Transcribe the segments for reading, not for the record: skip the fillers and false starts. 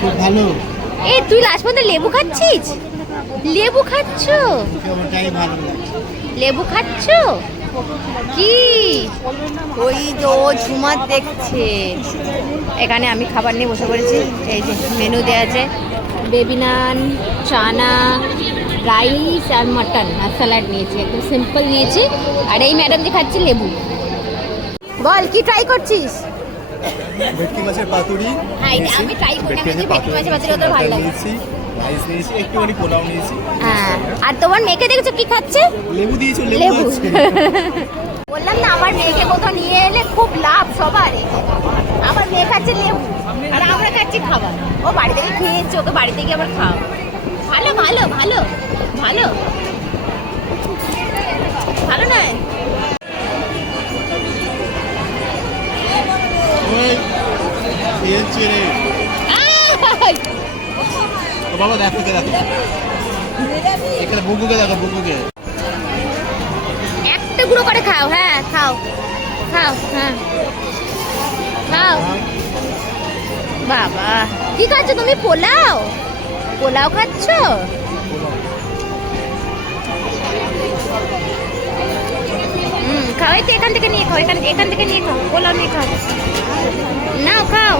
খুব ভালো। এ তুই লাস্ট পর্যন্ত লেবু খাচ্ছিস? লেবু খাচ্ছ? ওটাই ভালো লাগছে। লেবু খাচ্ছ কি? ওই যে ও ঝুমার দেখছে। এখানে আমি খাবার নিয়ে বসে পড়েছি। এই যে মেনু দেওয়া আছে, বেবি নান, চানা, রাইস আর মাটন আর স্যালাড নিয়েছি, একদম সিম্পল নিয়েছি। আর এই ম্যাডাম যে খাচ্ছে লেবু। বল কি ট্রাই করছিস? ভেটকি মাছের পাতুরি। হ্যাঁ আমি ট্রাই করলাম, যে ভেটকি মাছের পাতুরি তো ভালো লাগে। রাইস নিয়েছি, একটুখানি পোলাও নিয়েছি। হ্যাঁ, আর তোমার মেয়েকে দেখেছো কি খাচ্ছে? লেবু দিয়েছো? লেবু। আছে। বললাম না আমার মেয়েকে কোথাও নিয়ে এলে খুব লাভ সবার। আমার মেয়ে খাচ্ছে লেবু আর আমরা খাচ্ছি খাবার। ও বাড়ি থেকে খেয়েছে, ওকে বাড়ি থেকে আবার খাও। ভালো ভালো ভালো ভালো ভালো নয়? বাবা দেখো দেখো, এখানে বুবুকে দেখো, বুবুকে একটা গুঁড়ো করে খাও। হ্যাঁ খাও খাও, হ্যাঁ খাও। বাবা কি খাচ্ছ তুমি? পোলাও? পোলাও খাচ্ছ? খাও, এই তো এখান থেকে নিয়ে খাও, এখান থেকে নিয়ে খাও, পোলাও নিয়ে খাও। নাও খাও,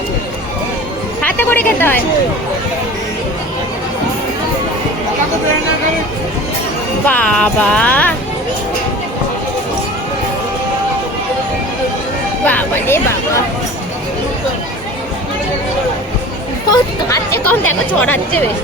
হাতে করে খেতে হয়। বাবা বাবা রে বাবা, ও খাচ্ছে কম, দেখো ছড়াচ্ছে বেশ।